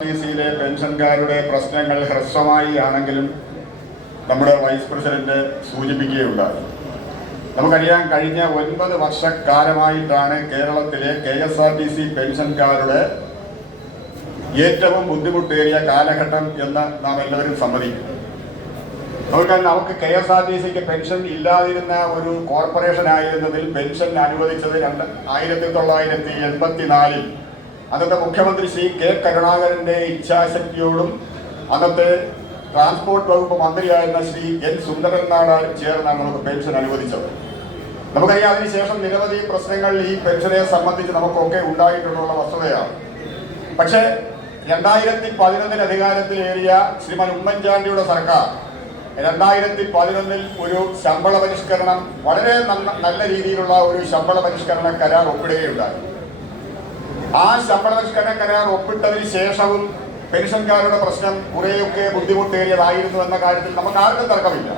ിലെ പെൻഷൻകാരുടെ പ്രശ്നങ്ങൾ ഹ്രസ്വമായി ആണെങ്കിലും നമ്മുടെ വൈസ് പ്രസിഡന്റ് സൂചിപ്പിക്കുകയുണ്ടായി. നമുക്കറിയാം, കഴിഞ്ഞ 9 വർഷക്കാലമായിട്ടാണ് കേരളത്തിലെ KSRTC പെൻഷൻകാരുടെ ഏറ്റവും ബുദ്ധിമുട്ടേറിയ കാലഘട്ടം എന്ന് നാം എല്ലാവരും സമ്മതിക്കും. നമുക്ക് KSRTCക്ക് പെൻഷൻ ഇല്ലാതിരുന്ന ഒരു കോർപ്പറേഷൻ ആയിരുന്നതിൽ പെൻഷൻ അനുവദിച്ചത് 1984 അന്നത്തെ മുഖ്യമന്ത്രി ശ്രീ K. കരുണാകരന്റെ ഇച്ഛാശക്തിയോടും അന്നത്തെ ട്രാൻസ്പോർട്ട് വകുപ്പ് മന്ത്രിയായിരുന്ന ശ്രീ N. സുന്ദരൻ നാടാർ ചേർന്നാണ് നമുക്ക് പെൻഷൻ അനുവദിച്ചത്. നമുക്കറിയാം, അതിനുശേഷം നിരവധി പ്രശ്നങ്ങൾ ഈ പെൻഷനെ സംബന്ധിച്ച് നമുക്കൊക്കെ ഉണ്ടായിട്ടുള്ള വസ്തുതയാണ്. പക്ഷേ 2011 അധികാരത്തിലേറിയ ശ്രീമാൻ ഉമ്മൻചാണ്ടിയുടെ സർക്കാർ 2011 ഒരു ശമ്പള പരിഷ്കരണം, വളരെ നല്ല രീതിയിലുള്ള ഒരു ശമ്പള പരിഷ്കരണ കരാർ ഒപ്പിടുകയുണ്ടായി. ആ ശമ്പള പരിഷ്കരണ കരാർ ഒപ്പിട്ടതിന് ശേഷവും പെൻഷൻകാരുടെ പ്രശ്നം കുറേയൊക്കെ ബുദ്ധിമുട്ടേറിയതായിരുന്നു എന്ന കാര്യത്തിൽ നമുക്ക് ആർക്കും തർക്കമില്ല.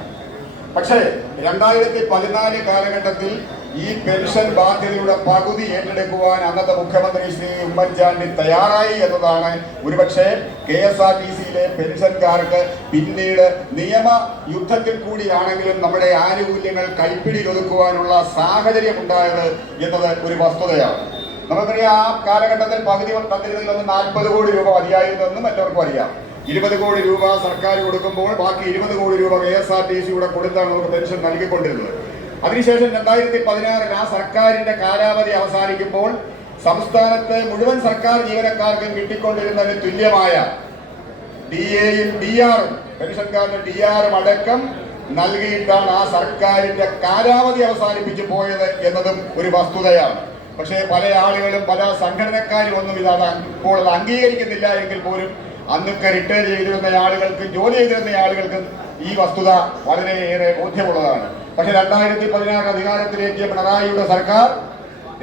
പക്ഷേ 2014 കാലഘട്ടത്തിൽ ഈ പെൻഷൻ ബാധ്യതയുടെ പകുതി ഏറ്റെടുക്കുവാൻ അന്നത്തെ മുഖ്യമന്ത്രി ശ്രീ ഉമ്മൻചാണ്ടി തയ്യാറായി എന്നതാണ് ഒരുപക്ഷെ KSRTCയിലെ പെൻഷൻകാർക്ക് പിന്നീട് നിയമ യുദ്ധത്തിൽ കൂടിയാണെങ്കിലും നമ്മുടെ ആനുകൂല്യങ്ങൾ കൈപ്പിടിയിൽ ഒതുക്കുവാനുള്ള സാഹചര്യം ഉണ്ടായത് എന്നത് ഒരു വസ്തുതയാണ്. നമുക്കറിയാം, ആ കാലഘട്ടത്തിൽ പകുതി തന്നിരുന്നതിൽ നിന്ന് 40 കോടി രൂപ മതിയായിരുന്നെന്നും എല്ലാവർക്കും അറിയാം. 20 കോടി രൂപ സർക്കാർ കൊടുക്കുമ്പോൾ ബാക്കി 20 കോടി രൂപ KSRTCയുടെ കൊടുത്താണ് നമുക്ക് പെൻഷൻ നൽകിക്കൊണ്ടിരുന്നത്. അതിനുശേഷം 2016 ആ സർക്കാരിന്റെ കാലാവധി അവസാനിക്കുമ്പോൾ സംസ്ഥാനത്തെ മുഴുവൻ സർക്കാർ ജീവനക്കാർക്കും കിട്ടിക്കൊണ്ടിരുന്നതിന് തുല്യമായ DAയും DRഉം പെൻഷൻകാരുടെ DRഉം അടക്കം നൽകിയിട്ടാണ് ആ സർക്കാരിന്റെ കാലാവധി അവസാനിപ്പിച്ചു പോയത് എന്നതും ഒരു വസ്തുതയാണ്. പക്ഷേ പല ആളുകളും, പല സംഘടനക്കാരും ഒന്നും ഇപ്പോൾ അംഗീകരിക്കുന്നില്ല എങ്കിൽ പോലും അന്നൊക്കെ റിട്ടയർ ചെയ്തിരുന്ന ആളുകൾക്ക്, ജോലി ചെയ്തിരുന്ന ആളുകൾക്കും ഈ വസ്തുത വളരെയേറെ ബോധ്യമുള്ളതാണ്. പക്ഷെ 2016 അധികാരത്തിലെത്തിയ പിണറായിയുടെ സർക്കാർ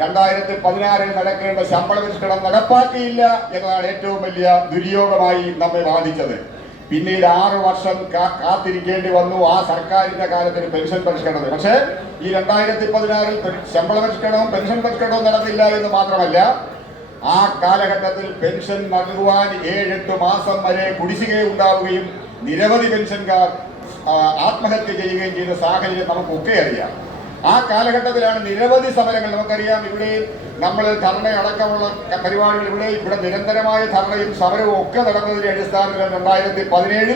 2016 നടക്കേണ്ട ശമ്പള പരിഷ്കരണം നടപ്പാക്കിയില്ല എന്നതാണ് ഏറ്റവും വലിയ ദുര്യോഗമായി നമ്മെ ബാധിച്ചത്. പിന്നീട് 6 വർഷം കാത്തിരിക്കേണ്ടി വന്നു ആ സർക്കാരിന്റെ കാലത്തിന് പെൻഷൻ പരിഷ്കരണത്തിന്. പക്ഷേ ഈ 2016 ശമ്പള പരിഷ്കരണവും പെൻഷൻ പരിഷ്കരണവും നടന്നില്ല എന്ന് മാത്രമല്ല, ആ കാലഘട്ടത്തിൽ പെൻഷൻ നൽകുവാൻ 7-8 മാസം വരെ കുടിശ്ശികയുണ്ടാവുകയും നിരവധി പെൻഷൻകാർ ആത്മഹത്യ ചെയ്യുകയും ചെയ്ത സാഹചര്യം നമുക്കൊക്കെ അറിയാം. ആ കാലഘട്ടത്തിലാണ് നിരവധി സമരങ്ങൾ, നമുക്കറിയാം, ഇവിടെ നമ്മൾ ധർണ അടക്കമുള്ള പരിപാടികൾ, ഇവിടെ നിരന്തരമായ ധർണയും സമരവും ഒക്കെ നടന്നതിന്റെ അടിസ്ഥാനത്തിൽ 2017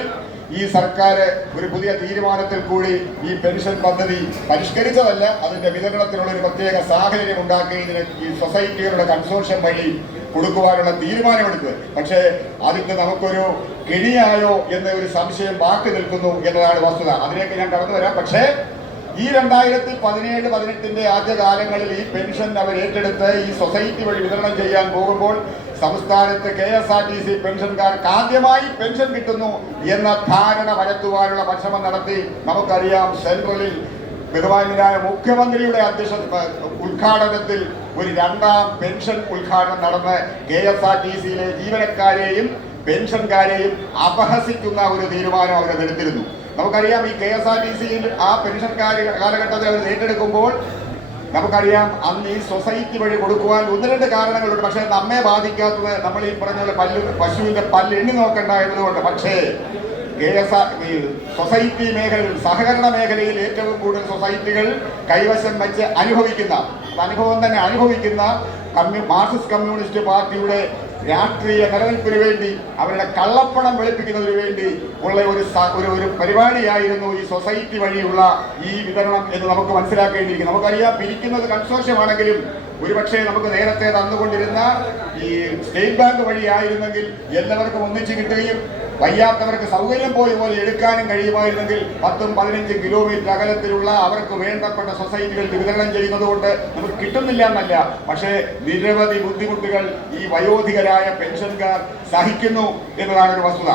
ഈ സർക്കാർ ഒരു പുതിയ തീരുമാനത്തിൽ കൂടി ഈ പെൻഷൻ പദ്ധതി പരിഷ്കരിച്ചതല്ല, അതിന്റെ വിതരണത്തിനുള്ള ഒരു പ്രത്യേക സാഹചര്യം ഉണ്ടാക്കിയതിന് ഈ സൊസൈറ്റികളുടെ കൺസോർഷ്യം വഴി കൊടുക്കുവാനുള്ള തീരുമാനമെടുത്തത്. പക്ഷേ അതിന് നമുക്കൊരു കെണിയായോ എന്ന ഒരു സംശയം ബാക്കി നിൽക്കുന്നു എന്നതാണ് വസ്തുത. അതിലേക്ക് ഞാൻ കടന്നു വരാം. പക്ഷേ ഈ 2017-18 ആദ്യകാലങ്ങളിൽ ഈ പെൻഷൻ അവർ ഏറ്റെടുത്ത് ഈ സൊസൈറ്റി വഴി വിതരണം ചെയ്യാൻ പോകുമ്പോൾ സംസ്ഥാനത്ത് KSRTC പെൻഷൻകാർക്ക് ആദ്യമായി പെൻഷൻ കിട്ടുന്നു എന്ന ധാരണ പരത്തുവാനുള്ള പരിശ്രമം നടത്തി. നമുക്കറിയാം, സെൻട്രലിൽ ബഹുമാന്യനായ മുഖ്യമന്ത്രിയുടെ ഉദ്ഘാടനത്തിൽ ഒരു 2ാം പെൻഷൻ ഉദ്ഘാടനം നടന്ന് KSRTCയിലെ ജീവനക്കാരെയും പെൻഷൻകാരെയും അപഹസിക്കുന്ന ഒരു തീരുമാനം അവർ എടുത്തിരുന്നു. നമുക്കറിയാം, ഈ KSRTCയിൽ ആ പെൻഷൻ കാലഘട്ടത്തിൽ അവർ ഏറ്റെടുക്കുമ്പോൾ നമുക്കറിയാം, അന്ന് ഈ സൊസൈറ്റി വഴി കൊടുക്കുവാൻ 1-2 കാരണങ്ങളുണ്ട്. പക്ഷേ നമ്മെ ബാധിക്കാത്തത് നമ്മൾ ഈ പറഞ്ഞ പശുവിന്റെ പല്ല് എണ്ണി നോക്കേണ്ട എന്നതുകൊണ്ട്. പക്ഷേ സൊസൈറ്റി മേഖലയിൽ, സഹകരണ മേഖലയിൽ ഏറ്റവും കൂടുതൽ സൊസൈറ്റികൾ കൈവശം വെച്ച് അനുഭവിക്കുന്ന മാർക്സിസ്റ്റ് കമ്മ്യൂണിസ്റ്റ് പാർട്ടിയുടെ രാഷ്ട്രീയ നിലനിൽപ്പിന് വേണ്ടി, അവരുടെ കള്ളപ്പണം വെളുപ്പിക്കുന്നതിന് വേണ്ടി ഉള്ള ഒരു പരിപാടിയായിരുന്നു ഈ സൊസൈറ്റി വഴിയുള്ള ഈ വിതരണം എന്ന് നമുക്ക് മനസ്സിലാക്കേണ്ടിയിരിക്കും. നമുക്കറിയാം, പിരിക്കുന്നത് കൺസോർഷ്യമാണെങ്കിലും ഒരുപക്ഷെ നമുക്ക് നേരത്തെ തന്നുകൊണ്ടിരുന്ന ഈ സ്റ്റേറ്റ് ബാങ്ക് വഴിയായിരുന്നെങ്കിൽ എല്ലാവർക്കും ഒന്നിച്ച് കിട്ടുകയും വയ്യാത്തവർക്ക് സൗകര്യം പോലെ എടുക്കാനും കഴിയുമായിരുന്നെങ്കിൽ 10-15 കിലോമീറ്റർ അകലത്തിലുള്ള അവർക്ക് വേണ്ടപ്പെട്ട സൊസൈറ്റികൾക്ക് വിതരണം ചെയ്യുന്നത് കൊണ്ട് നമുക്ക് കിട്ടുന്നില്ല എന്നല്ല. പക്ഷേ നിരവധി ബുദ്ധിമുട്ടുകൾ ഈ വയോധികരായ പെൻഷൻകാർ സഹിക്കുന്നു എന്നതാണ് ഒരു വസ്തുത.